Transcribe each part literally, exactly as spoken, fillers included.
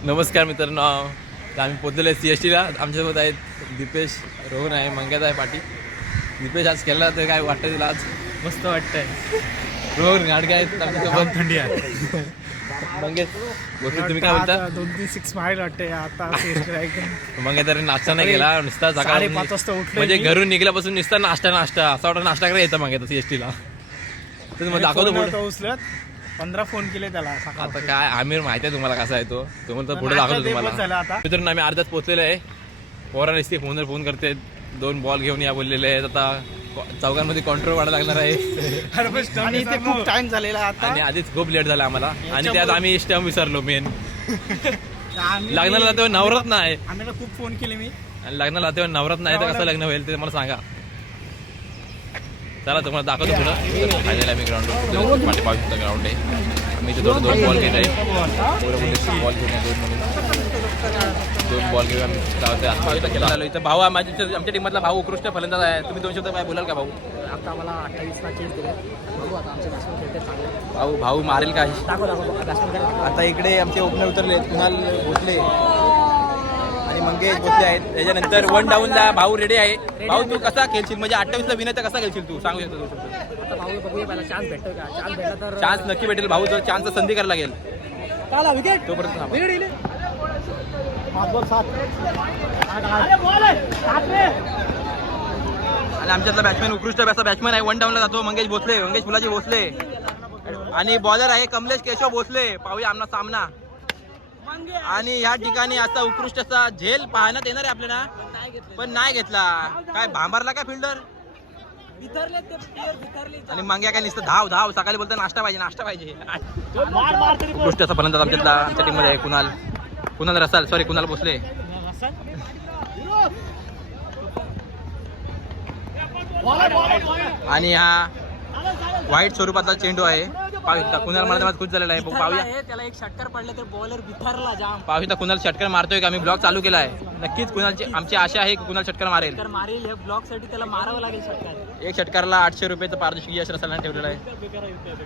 नमस्कार मित्रांनो, आम्ही पोहोचलेलो आहे सी एस टीला. आमच्यासोबत आहेत दीपेश, रोहन आहे, मंग्यात आहे पाटी. दीपेश आज केला तर काय वाटतं तुला? आज मस्त वाटतंय. रोहन गाडगे आहेत आमच्यासोबत. थंडी आहे. मंगेश गोष्ट तुम्ही काय बोलता? दोन तीन सिक्स माईल वाटते आता. मंगे तर नाश्ता नाही केला, नुसता सकाळी पाच वाजता उठलो. म्हणजे घरून निघल्यापासून नुसता नाश्ता नाश्ता असा वाटतं नाश्ता करायला येतं मंगे सी एस टीला. तर मग दाखवतो पुढे उचलत पंधरा फोन केले त्याला. आता काय आमिर माहिती आहे तुम्हाला कसा आहे तो तो म्हणतो पुढे दाखवतो तुम्हाला. मित्रांनो आम्ही अर्ध्यात पोहोचलेलो आहे. पोरा नुसते फोनवर फोन करते, दोन बॉल घेऊन या बोललेले आहेत. आता चौघांमध्ये कॉन्ट्रोल वाढायला लागणार आहे आणि इथे खूप टाइम झालेला आता आणि आधीच खूप लेट झाला आम्हाला. आणि त्यात आम्ही स्टॅम्प विसरलो मेन. लग्नाला तेव्हा नवरात नाही, आम्ही खूप फोन केले मी. आणि लग्नाला तेव्हा नवरात नाही तर कसं लग्न होईल ते मला सांगा. चला तुम्हाला दाखवतो पुढं. फायनल आम्ही ग्राउंड पाठी पाहू शकतो. ग्राउंड आहे. आम्ही इथे दोन दोन बॉल घेत आहे. बॉल घेऊन दोन म्हणून दोन बॉल घेऊन आम्ही गावात आत्महत्या केला आलो. इथं भाऊ माझ्या आमच्या टीममधला भाऊ उत्कृष्ट फलंदाज आहे. तुम्ही दोन शब्द काय बोलाल का भाऊ? आता आम्हाला अठ्ठावीसला चेंज दिले. बघू आता आमचे बॅट्समन खेळते चांगले. भाऊ भाऊ मारेल का? दाखव दाखव बॅट्समन काय. आता इकडे आमचे ओपनर उतरले, कुणाल भोसले आणि मंगेश भोसले आहेत. त्याच्यानंतर वन डाऊनला भाऊ रेडी आहे. भाऊ तू कसा खेळशील, म्हणजे अठ्ठावीसला विनंती कसा खेळशील तू सांगू शकतो? आता भाऊ बघूया पहिला चान्स भेटतो का. चान्स भेटला तर चान्स नक्की भेटेल. भाऊ जर चान्सचा संधी करायला लागेल काला विकेट तोपर्यंत थांबा. विकेट दिले. पाच बॉल सात. आणि आमच्यातला बॅट्समॅन उत्कृष्ट असा बॅट्समॅन आहे. वन डाऊनला जातो मंगेश भोसले, मंगेश फुलाजी भोसले. आणि बॉलर आहे कमलेश केशव भोसले. पाहूया आमना सामना. आणि या ठिकाणी असा उत्कृष्ट असा झेल पाहण्यात येणार आहे आपल्याला, पण नाही घेतला. काय भांबारला काय फिल्डर. आणि मंग्या काय नुसतं धाव धाव. सकाळी बोलतो नाश्ता पाहिजे नाश्ता पाहिजे. उत्कृष्ट असा फलंदाज आमच्यातला आमच्या टीम मध्ये आहे. कुणाल कुणाल रसाल सॉरी कुणाल भोसले. आणि हा व्हाईट स्वरूपाचा चेंडू आहे. पाहू कुणाल मला खुश झालेला आहे. पाहूया त्याला एक षटकार पडले तर बॉलर बिथरला जाम. पाहू कुणाल षटकार मारतोय का? आम्ही ब्लॉग चालू केला आहे. नक्कीच कुणालची आमची आशा आहे की कुणाल षटकार मारेल. तर मारेल. या ब्लॉक साठी त्याला मारावं लागेल षटकार. एक षटकारला आठशे रुपयाचं पारितोषिक यश रसालने ठेवलेलं आहे.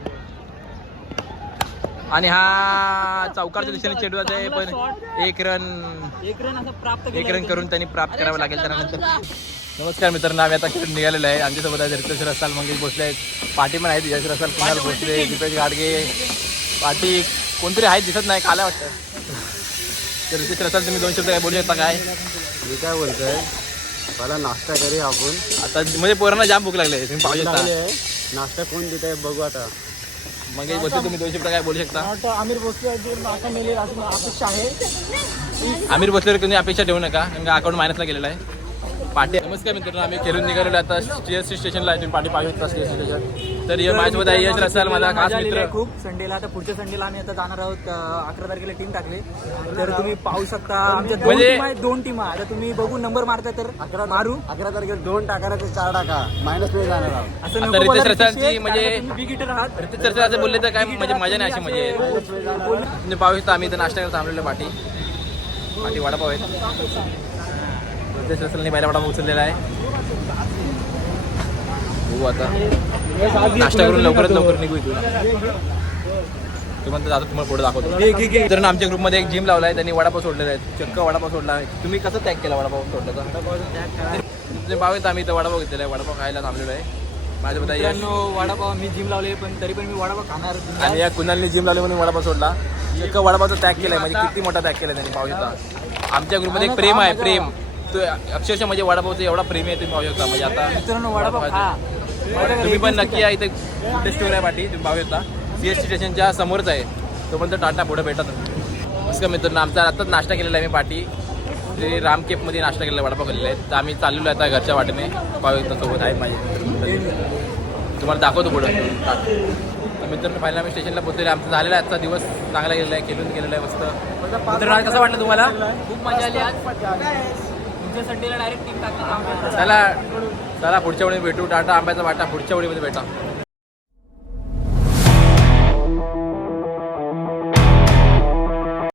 आणि हा चौकारच्या दिशेने चेंडू आहे, पण एक रन एक रन असं प्राप्त एक रन करून त्यांनी प्राप्त करावं लागेल त्यानंतर. नमस्कार मित्रांनो, आम्ही आता खेळून निघालेलो आहे. आमच्यासोबत आहे रितेश रसाल, मंगेश भोसले आहेत. पाटी पण आहेत. यश रसाल, कुणाल भोसले, दीपेश गाडगे. पाटी कोणतरी आहेत दिसत नाही, काला वाटतं. तर रितेश रसाल तुम्ही दोन शब्द काय बोलू शकता? काय मी काय बोलतोय, मला नाश्ता करी आपण. आता म्हणजे पोरांना जाम भूक लागले, तुम्ही पाहू शकता. नाश्ता कोण देत आहे बघू आता. मंगेश भोसले तुम्ही दोन शब्द काय बोलू शकता? आमिर भोसले नाका मिळेल अशी अपेक्षा आहे. आमिर भोसलेवर कोणी अपेक्षा ठेवू नका, कारण अकाउंट मायनसला गेलेला आहे. पाटी नमस्कार मित्रांनो, आम्ही खेळून निघालेलो आता सी एस टी स्टेशनला आहे. तुम्ही पाटी पाहू शकता सी एस टी स्टेशन. तर या मॅचमध्ये आहे यश रसाल, माझा खास मित्र. खूप संडेला आता पुढच्या संडेला आम्ही आता जाणार आहोत. अकरा तारखेला टीम टाकली. तर तुम्ही पाहू शकता आमच्या दोन म्हणजे- टीम आहेत. दोन टीम आता तुम्ही बघून नंबर मारता तर अकरा मारू. अकरा तारखेला दोन टाकायला ते चार टाका, मायनस मध्ये जाणार आहोत. असं आता नको रितेश बोलायला रसालची विषय, म्हणजे- कारण तुम्ही बिग हिटर आहात. रितेश रसाल असं बोलले तर काय म्हणजे मजा नाही अशी म्हणजे. तुम्ही पाहू शकता आम्ही इथं नाश्ता करायला थांबलेलो. पाटी पाटी वडापाव आहेत. रितेश रसालने पहिला वडापाव उचललेला आहे. बघू आता नाश्ता करून लवकरात लवकर निघू इथून. तुम्हाला जातो, तुम्हाला पुढे दाखवतो. तर आमच्या ग्रुपमध्ये एक जिम लावला आहे, त्यांनी वडापाव सोडलेला आहे. चक्क वडापाव सोडला आहे. तुम्ही कसं टॅग केला वडापाव सोडल्याचा? तुम्ही पाहूया आम्ही इथं वडापाव घेतलेला आहे. वडापाव खायला थांबलेलो आहे. माझ्याबद्दल यश वडापाव मी जिम लावले, पण तरी पण मी वडापाव खाणार. आणि या कुणालने जिम लावले म्हणून वडापाव सोडला. चक्क वडापावचा टॅग केलाय, म्हणजे किती मोठा टॅग केलाय त्यांनी. पाहू शकता आमच्या ग्रुपमध्ये एक प्रेम आहे. प्रेम तो अक्षरशः म्हणजे वडापावचं एवढा प्रेम आहे, तुम्ही पाहू शकता. म्हणजे आता मित्रांनो वडापाव खा. तुम्ही पण नक्की या. इथे कुठे स्टोर आहे पाठी, तुम्ही पाहू शकता. सी एस टी स्टेशनच्या समोरच आहे. तोपर्यंत टाटा पुढे भेटा तुम्ही. असं मित्रांनो, आमचा आत्ताच नाश्ता केलेला आहे मी. पाठी ते रामकेपमध्ये नाश्ता केलेला, वडापाव केलेला आहे. तर आम्ही चाललेलो आहे आता घरच्या वाटेने. पाहू शकता सोबत आहे माझे. तुम्हाला दाखवतो पुढं. तर मित्रांनो फायनल आम्ही स्टेशनला पोहोचलेलो. आमचा झालेला आजचा दिवस चांगला गेलेला आहे, खेळून गेलेला आहे मस्त. मित्रांनो आज कसं वाटलं तुम्हाला? खूप मजा आली आज. तुमच्या संडेला डायरेक्ट टीम टाकली. चला चला पुढच्या वेळी भेटू. टाटा आंब्याचा वाटा पुढच्या वेळीमध्ये भेटा.